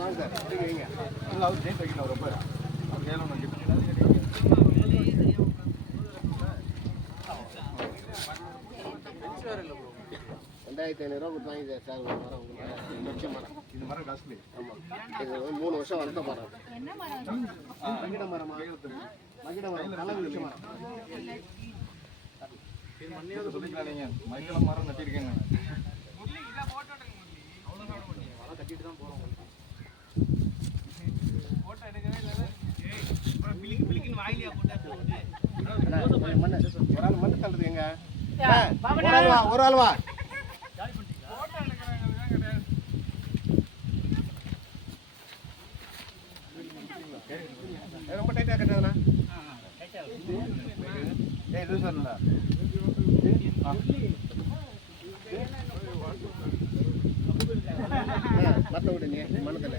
வாங்க சார் நீங்கள் வைங்க. இல்லை அவர் ஜெயின் வைக்கணும் ரொம்ப அவர் ஏழை ஒன்று $2500 கொடுத்து வாங்கி சார் ஒரு மரம் உங்களுக்கு லட்சம் மரம். இந்த மரம் காஸ்ட்லி. ஆமாம் இது 3 வருஷம் வளர்த்த மரம். மகிட மரமா மகிட மரம் நல்ல விஷயம் மரம். மண்ணியாவது சொல்லிக்கலாம் நீங்கள் மகிழ மரம் நட்டிருக்கேங்க. மரம் கட்டிட்டு தான் போகிறோம். ஃபோட்டோ எடுக்கவே இல்லை வாயிலியா மண்ணு ஒரு ஆள் மண்ணு தள்ளுறது எங்க ஒரு ஆள் வா ரொம்ப டைட்டாக கட்டாதுண்ணா இது சொல்லல மற்ற விடுங்க மனத்தில்